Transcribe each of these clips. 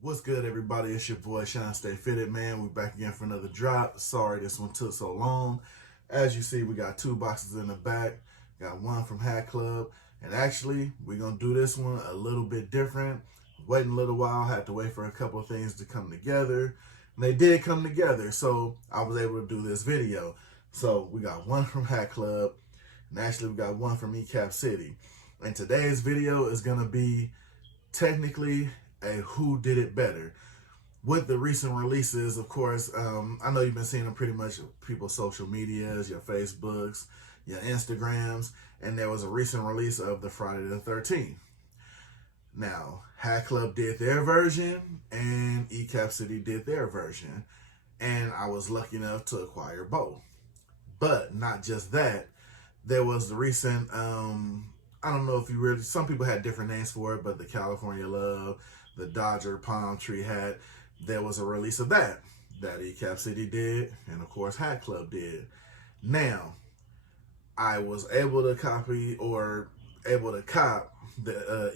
What's good, everybody? It's your boy Shawn.Stay.Fitted, man. We're back again for another drop. Sorry this one took so long. As you see, we got two boxes in the back. Got one from Hat Club. And actually, we're going to do this one a little bit different. Waiting a little while. Had to wait for a couple of things to come together. And they did come together, so I was able to do this video. So we got one from Hat Club. And actually, we got one from Ecapcity. And today's video is going to be technically a who did it better. With the recent releases, of course, I know you've been seeing them pretty much people's social medias, your Facebooks, your Instagrams, and there was a recent release of the Friday the 13th. Now, Hat Club did their version and Ecapcity did their version, and I was lucky enough to acquire both. But not just that, there was the recent, I don't know if you really, some people had different names for it, but the California Love, the Dodger palm tree hat, there was a release of that Ecapcity did, and of course Hat Club did. Now, I was able to cop the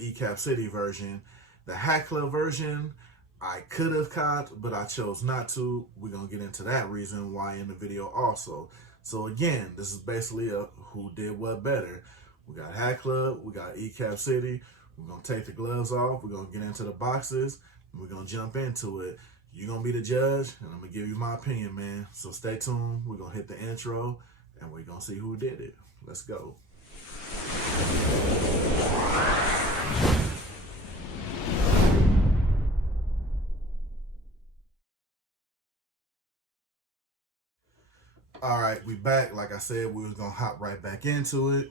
Ecapcity version. The Hat Club version, I could have copped, but I chose not to. We're going to get into that reason why in the video also. So again, this is basically a who did what better. We got Hat Club, we got Ecapcity. We're going to take the gloves off. We're going to get into the boxes. And we're going to jump into it. You're going to be the judge, and I'm going to give you my opinion, man. So stay tuned. We're going to hit the intro, and we're going to see who did it. Let's go. All right, we back. Like I said, we was going to hop right back into it.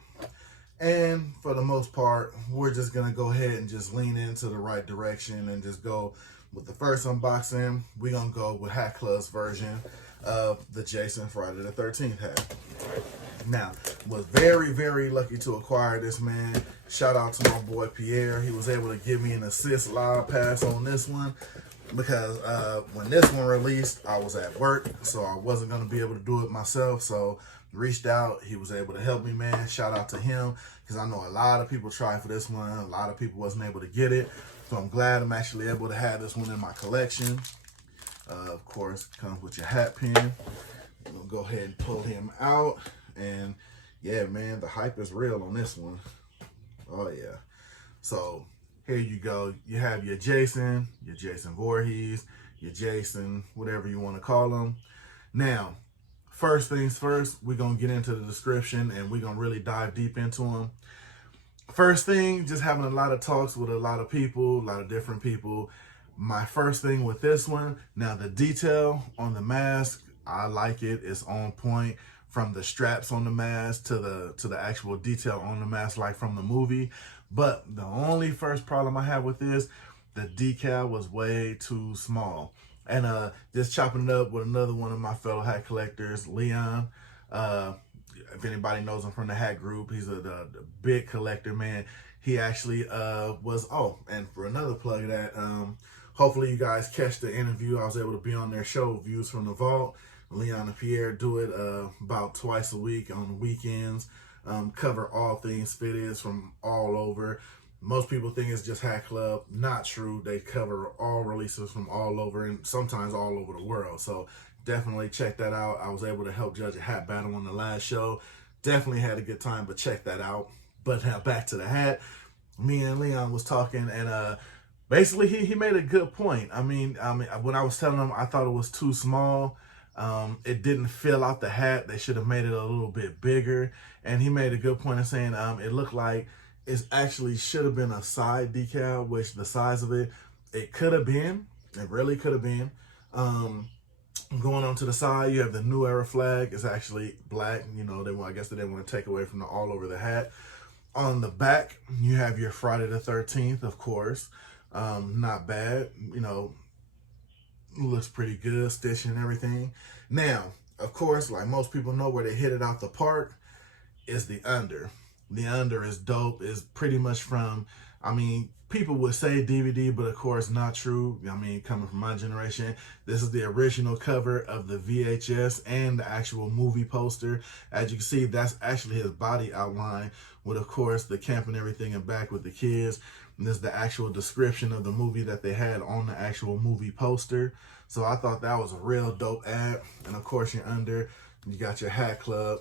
And for the most part, we're just going to go ahead and just lean into the right direction and just go with the first unboxing. We're going to go with Hat Club's version of the Jason Friday the 13th hat. Now, was very, very lucky to acquire this, man. Shout out to my boy Pierre. He was able to give me an assist live pass on this one because when this one released, I was at work, so I wasn't going to be able to do it myself. So reached out, he was able to help me, man. Shout out to him, because I know a lot of people tried for this one. A lot of people wasn't able to get it, so I'm glad I'm actually able to have this one in my collection. Of course, it comes with your hat pin. I'm gonna go ahead and pull him out, and yeah, man, the hype is real on this one. Oh yeah. So here you go. You have your Jason Voorhees, your Jason, whatever you want to call him. Now, first things first, we're going to get into the description and we're going to really dive deep into them. First thing, just having a lot of talks with a lot of people, a lot of different people. My first thing with this one, now the detail on the mask, I like it. It's on point, from the straps on the mask to the actual detail on the mask, like from the movie. But the only first problem I have with this, the decal was way too small. And just chopping it up with another one of my fellow hat collectors, Leon. If anybody knows him from the hat group, he's the big collector, man. He actually was, oh, and for another plug of that, hopefully you guys catch the interview. I was able to be on their show, Views from the Vault. Leon and Pierre do it about twice a week on the weekends. Cover all things fitted from all over. Most people think it's just Hat Club. Not true. They cover all releases from all over, and sometimes all over the world. So definitely check that out. I was able to help judge a hat battle on the last show. Definitely had a good time, but check that out. But now back to the hat. Me and Leon was talking, and basically he made a good point. I mean, when I was telling him I thought it was too small, it didn't fill out the hat. They should have made it a little bit bigger. And he made a good point of saying it looked like it actually should have been a side decal, which the size of it could have been. It really could have been. Going on to the side, you have the New Era flag. It's actually black. You know, I guess they didn't want to take away from the all over the hat. On the back, you have your Friday the 13th, of course. Not bad. You know, looks pretty good, stitching and everything. Now, of course, like most people know, where they hit it out the park is the under. The under is dope. Is pretty much from, I mean, people would say DVD, but of course not true. I mean, coming from my generation, this is the original cover of the VHS and the actual movie poster. As you can see, that's actually his body outline with, of course, the camp and everything in back with the kids. And this is the actual description of the movie that they had on the actual movie poster. So I thought that was a real dope ad. And of course, you're under, you got your Hat Club,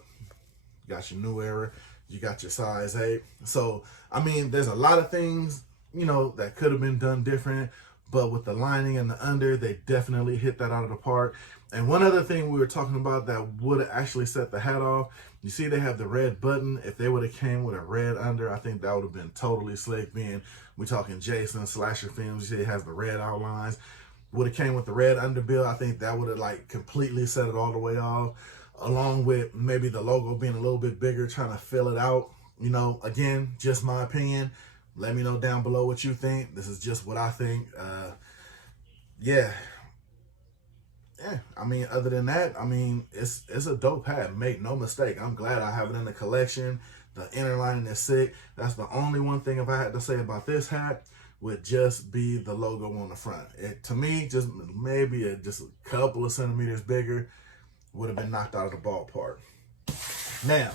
you got your New Era, you got your size 8. So, I mean, there's a lot of things, you know, that could have been done different. But with the lining and the under, they definitely hit that out of the park. And one other thing we were talking about that would have actually set the hat off, you see they have the red button. If they would have came with a red under, I think that would have been totally slick. Being we talking Jason slasher films, you see it has the red outlines. Would have came with the red underbill, I think that would have like completely set it all the way off. Along with maybe the logo being a little bit bigger, trying to fill it out. You know, again, just my opinion. Let me know down below what you think. This is just what I think. Yeah, I mean, other than that, I mean, it's a dope hat. Make no mistake. I'm glad I have it in the collection. The inner lining is sick. That's the only one thing if I had to say about this hat would just be the logo on the front. It, to me, just maybe just a couple of centimeters bigger would have been knocked out of the ballpark. Now,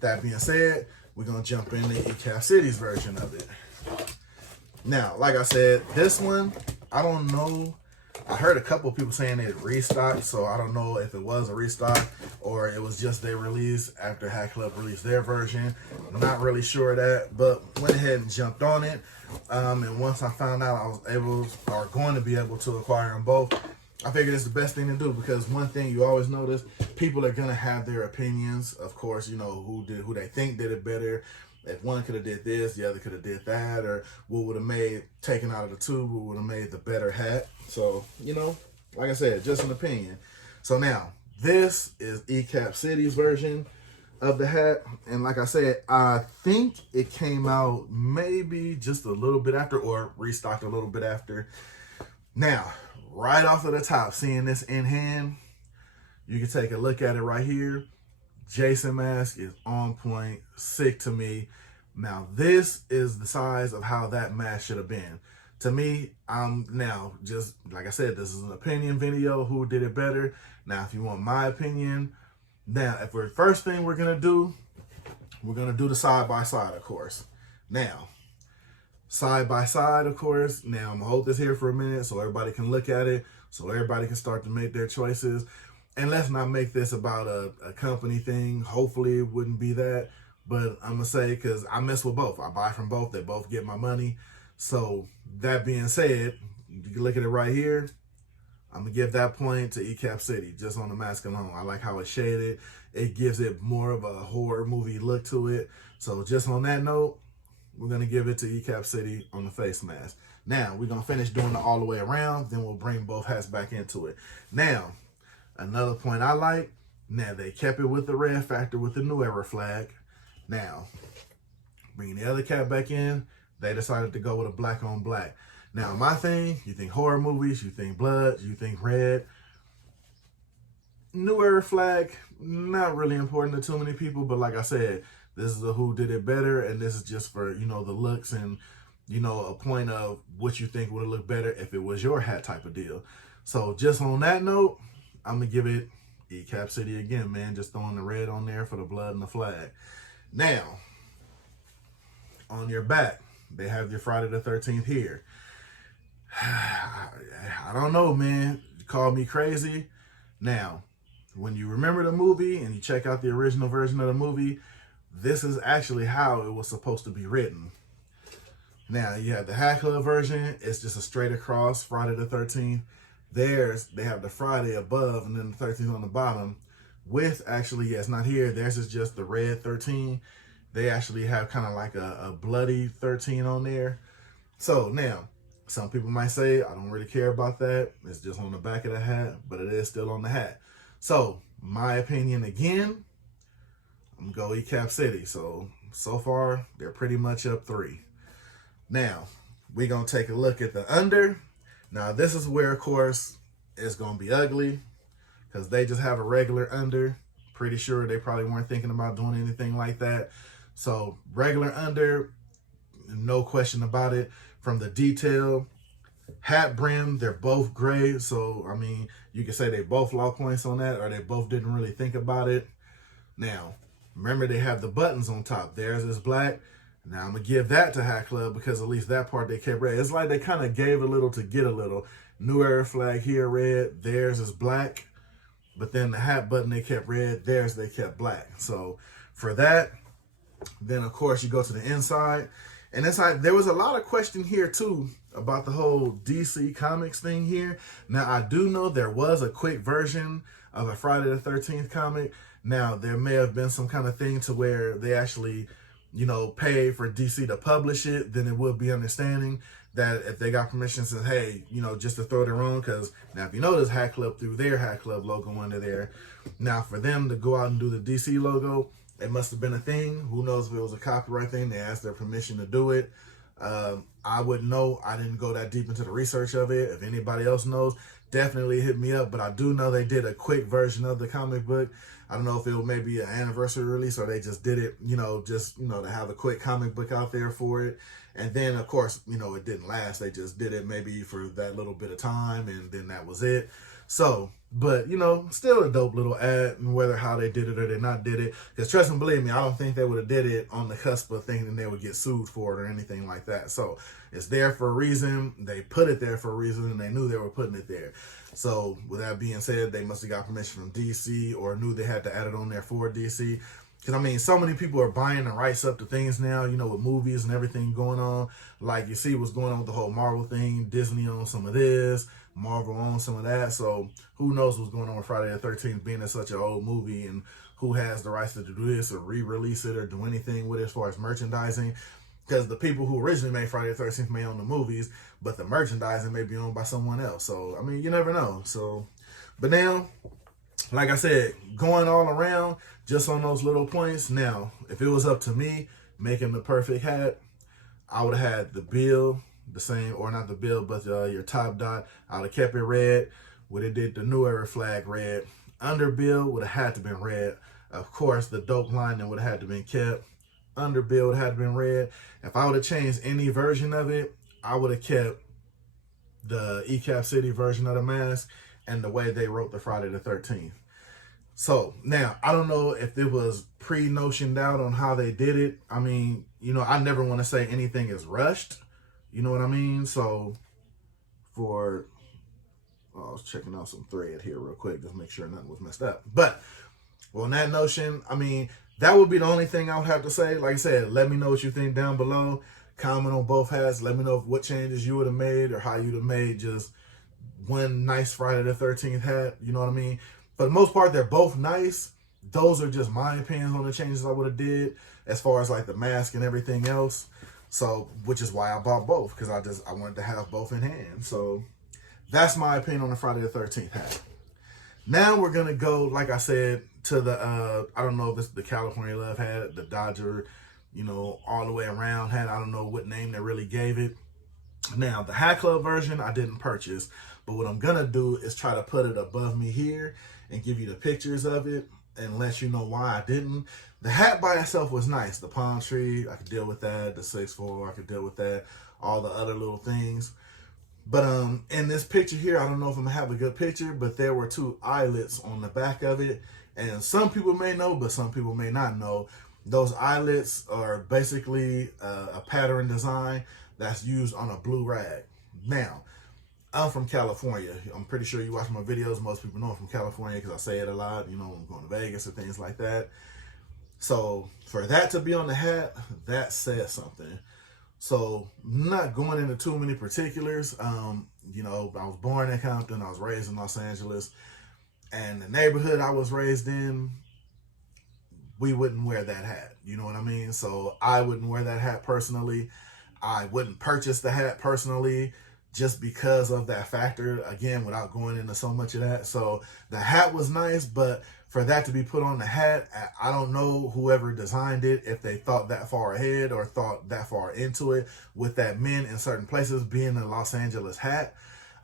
that being said, we're going to jump into Ecapcity's version of it. Now, like I said, this one, I don't know. I heard a couple of people saying it restocked, so I don't know if it was a restock or it was just their release after Hat Club released their version. I'm not really sure of that, but went ahead and jumped on it. And once I found out I was able or going to be able to acquire them both, I figured it's the best thing to do because one thing you always notice, people are gonna have their opinions. Of course, you know who they think did it better. If one could have did this, the other could have did that, or what would have made, taken out of the tube, what would have made the better hat. So, you know, like I said, just an opinion. So now, this is Ecapcity's version of the hat. And like I said, I think it came out maybe just a little bit after or restocked a little bit after. Now, right off of the top, seeing this in hand, you can take a look at it right here. Jason mask is on point, sick to me. Now, this is the size of how that mask should have been. To me, now, just like I said, this is an opinion video, who did it better. Now, if you want my opinion, now, if we're first thing we're going to do the side-by-side, of course. Now, side-by-side, of course. Now, I'm going to hold this here for a minute so everybody can look at it, so everybody can start to make their choices. And let's not make this about a company thing. Hopefully it wouldn't be that. But I'm going to say, because I mess with both. I buy from both. They both get my money. So that being said, you can look at it right here. I'm going to give that point to Ecapcity, just on the mask alone. I like how it's shaded. It gives it more of a horror movie look to it. So just on that note, we're going to give it to Ecapcity on the face mask. Now, we're going to finish doing it all the way around. Then we'll bring both hats back into it. Now, another point I like, now they kept it with the red factor with the New Era flag. Now, bringing the other cap back in, they decided to go with a black on black. Now, my thing, you think horror movies, you think blood, you think red. New Era flag, not really important to too many people, but like I said, this is a who did it better, and this is just for, you know, the looks and, you know, a point of what you think would have looked better if it was your hat type of deal. So just on that note, I'm going to give it Ecapcity again, man. Just throwing the red on there for the blood and the flag. Now, on your back, they have your Friday the 13th here. I don't know, man. You call me crazy. Now, when you remember the movie and you check out the original version of the movie, this is actually how it was supposed to be written. Now, you have the Hat Club version. It's just a straight across Friday the 13th. Theirs, they have the Friday above and then the 13th on the bottom. With actually, yeah, it's not here. Theirs is just the red 13. They actually have kind of like a bloody 13 on there. So now, some people might say, I don't really care about that. It's just on the back of the hat, but it is still on the hat. So, my opinion again, I'm going to go Ecapcity. So far, they're pretty much up 3. Now, we're going to take a look at the under. Now, this is where, of course, it's going to be ugly because they just have a regular under. Pretty sure they probably weren't thinking about doing anything like that. So, regular under, no question about it. From the detail, hat brim, they're both gray. So, I mean, you could say they both lost points on that or they both didn't really think about it. Now, remember they have the buttons on top. Theirs is black. Now I'm gonna give that to Hat Club because at least that part they kept red. It's like they kind of gave a little to get a little. New Era flag here red, theirs is black, but then the hat button they kept red, theirs they kept black. So for that, then of course you go to the inside, and it's like there was a lot of question here too about the whole DC Comics thing here. Now I do know there was a quick version of a Friday the 13th comic. Now there may have been some kind of thing to where they actually, you know, pay for DC to publish it. Then it would be understanding that if they got permission, says, hey, you know, just to throw their own, because now if you notice, Hat Club threw their Hat Club logo under there. Now for them to go out and do the DC logo, it must have been a thing. Who knows if it was a copyright thing? They asked their permission to do it. I wouldn't know. I didn't go that deep into the research of it. If anybody else knows, definitely hit me up. But I do know they did a quick version of the comic book. I don't know if it was maybe an anniversary release or they just did it, you know, just, you know, to have a quick comic book out there for it. And then, of course, you know, it didn't last. They just did it maybe for that little bit of time, and then that was it. So, but, you know, still a dope little ad, and whether how they did it or they not did it. Because trust and believe me, I don't think they would have did it on the cusp of thinking they would get sued for it or anything like that. So it's there for a reason. They put it there for a reason, and they knew they were putting it there. So with that being said, they must have got permission from DC or knew they had to add it on there for DC. Because, I mean, so many people are buying the rights up to things now, you know, with movies and everything going on. Like, you see what's going on with the whole Marvel thing. Disney owns some of this. Marvel owns some of that. So who knows what's going on with Friday the 13th being in such an old movie, and who has the rights to do this or re-release it or do anything with it as far as merchandising. Because the people who originally made Friday the 13th may own the movies, but the merchandising may be owned by someone else. So, I mean, you never know. So, but now, like I said, going all around just on those little points. Now, if it was up to me making the perfect hat, I would have had the bill the same, or not the bill, but your top dot. I would have kept it red. Would have did the New Era flag red. Under bill would have had to been red. Of course, the dope lining would have had to been kept. Under bill would have had to been red. If I would have changed any version of it, I would have kept the Ecapcity version of the mask and the way they wrote the Friday the 13th. So now I don't know if it was pre-notioned out on how they did it. I mean, you know, I never want to say anything is rushed. You know what I mean? So I was checking out some thread here real quick, just make sure nothing was messed up. But on that notion, I mean, that would be the only thing I would have to say. Like I said, let me know what you think down below. Comment on both hats. Let me know what changes you would have made or how you'd have made just one nice Friday the 13th hat. You know what I mean? For the most part, they're both nice. Those are just my opinions on the changes I would have did as far as like the mask and everything else. So, which is why I bought both, because I wanted to have both in hand. So that's my opinion on the Friday the 13th hat. Now we're going to go, like I said, to the, I don't know if it's the California Love hat, the Dodger, you know, all the way around hat. I don't know what name they really gave it. Now, the Hat Club version I didn't purchase, but what I'm going to do is try to put it above me here and give you the pictures of it and let you know why I didn't. The hat by itself was nice. The palm tree, I could deal with that. The 6'4", I could deal with that. All the other little things. But in this picture here, I don't know if I'm going to have a good picture, but there were two eyelets on the back of it. And some people may know, but some people may not know. Those eyelets are basically a pattern design that's used on a blue rag. Now, I'm from California. I'm pretty sure you watch my videos. Most people know I'm from California because I say it a lot. You know, I'm going to Vegas and things like that. So for that to be on the hat, that says something. So not going into too many particulars. You know, I was born in Compton. I was raised in Los Angeles. And the neighborhood I was raised in, we wouldn't wear that hat. You know what I mean? So I wouldn't wear that hat personally. I wouldn't purchase the hat personally just because of that factor. Again, without going into so much of that. So the hat was nice, but for that to be put on the hat, I don't know whoever designed it, if they thought that far ahead or thought that far into it with that men in certain places being a Los Angeles hat.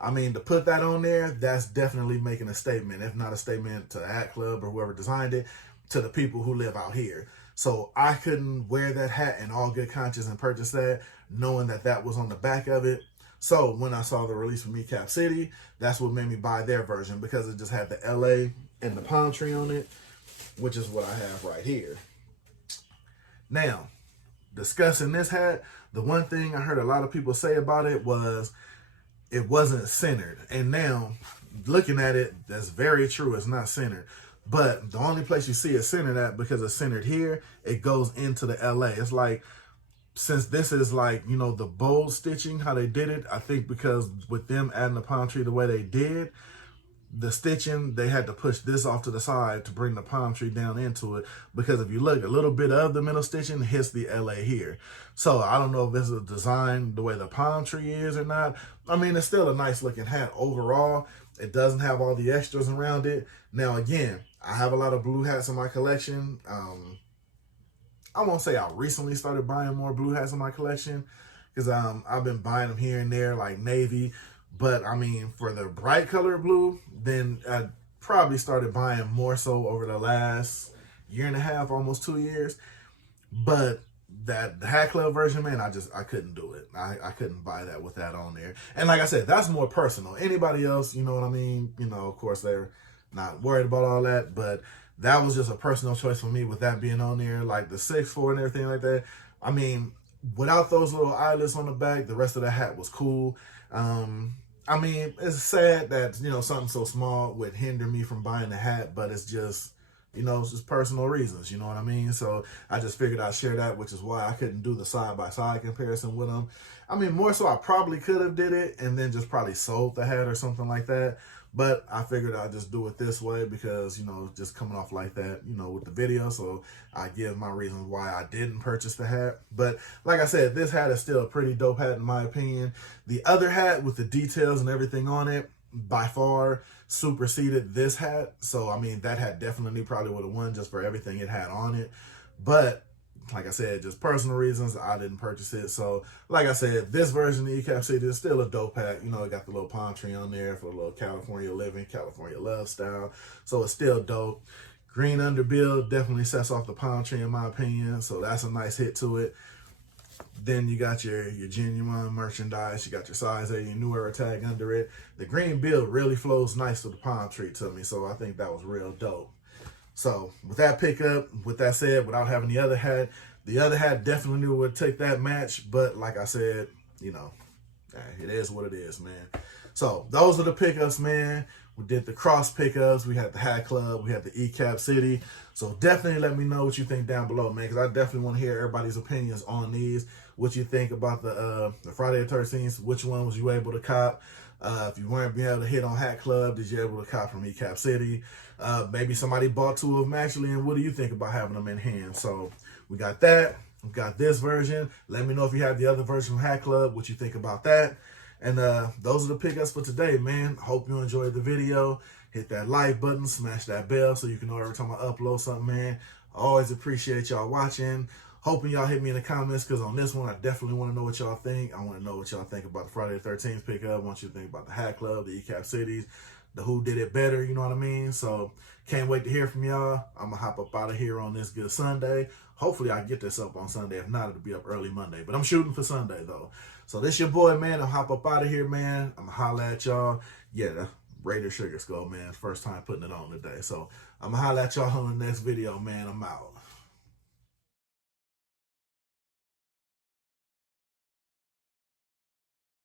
I mean, to put that on there, that's definitely making a statement, if not a statement to Hat Club or whoever designed it, to the people who live out here. So I couldn't wear that hat in all good conscience and purchase that, knowing that that was on the back of it. So when I saw the release from Ecapcity, that's what made me buy their version, because it just had the LA and the palm tree on it, which is what I have right here. Now, discussing this hat, the one thing I heard a lot of people say about it was it wasn't centered. And now, looking at it, that's very true. It's not centered. But the only place you see it centered at, because it's centered here, it goes into the LA. It's like, since this is like, you know, the bold stitching, how they did it, I think because with them adding the palm tree the way they did, the stitching, they had to push this off to the side to bring the palm tree down into it. Because if you look, a little bit of the middle stitching hits the LA here. So I don't know if this is designed the way the palm tree is or not. I mean, it's still a nice looking hat overall. It doesn't have all the extras around it. Now, again, I have a lot of blue hats in my collection. I won't say I recently started buying more blue hats in my collection, because I've been buying them here and there, like navy. But I mean, for the bright color blue, then I probably started buying more so over the last year and a half, almost 2 years. But that the Hat Club version, man, I couldn't do it. I couldn't buy that with that on there. And like I said, that's more personal. Anybody else, you know what I mean? You know, of course, they're not worried about all that, but that was just a personal choice for me with that being on there, like the 6'4" and everything like that. I mean, without those little eyelets on the back, the rest of the hat was cool. I mean, it's sad that, you know, something so small would hinder me from buying the hat, but it's just, you know, it's just personal reasons, you know what I mean? So I just figured I'd share that, which is why I couldn't do the side-by-side comparison with them. I mean, more so I probably could have did it and then just probably sold the hat or something like that. But I figured I'd just do it this way because, you know, just coming off like that, you know, with the video. So I give my reasons why I didn't purchase the hat. But like I said, this hat is still a pretty dope hat in my opinion. The other hat with the details and everything on it, by far superseded this hat. So, I mean, that hat definitely probably would have won just for everything it had on it. But like I said, just personal reasons, I didn't purchase it. So, like I said, this version of Ecapcity is still a dope hat. You know, it got the little palm tree on there for a little California living, California love style. So, it's still dope. Green underbill definitely sets off the palm tree in my opinion. So, that's a nice hit to it. Then you got your genuine merchandise. You got your size A, your new era tag under it. The green bill really flows nice to the palm tree to me. So, I think that was real dope. So with that pickup, with that said, without having the other hat definitely would take that match. But like I said, you know, it is what it is, man. So those are the pickups, man. We did the cross pickups. We had the Hat Club. We had the Ecapcity. So definitely let me know what you think down below, man, because I definitely want to hear everybody's opinions on these. What you think about the Friday the 13th? Which one was you able to cop? If you weren't able to hit on Hat Club, did you able to cop from Ecapcity? Maybe somebody bought two of them actually, and what do you think about having them in hand? So we got that. We got this version. Let me know if you have the other version from Hat Club, what you think about that. And those are the pickups for today, man. Hope you enjoyed the video. Hit that like button, smash that bell so you can know every time I upload something, man. I always appreciate y'all watching. Hoping y'all hit me in the comments, because on this one, I definitely want to know what y'all think. I want to know what y'all think about the Friday the 13th pickup. I want you to think about the Hat Club, the Ecapcities, the who did it better, you know what I mean? So can't wait to hear from y'all. I'm going to hop up out of here on this good Sunday. Hopefully I get this up on Sunday. If not, it'll be up early Monday. But I'm shooting for Sunday, though. So this your boy, man. I'll hop up out of here, man. I'm going to holla at y'all. Yeah, the Raider Sugar Skull, man. First time putting it on today. So I'm going to holla at y'all on the next video, man. I'm out.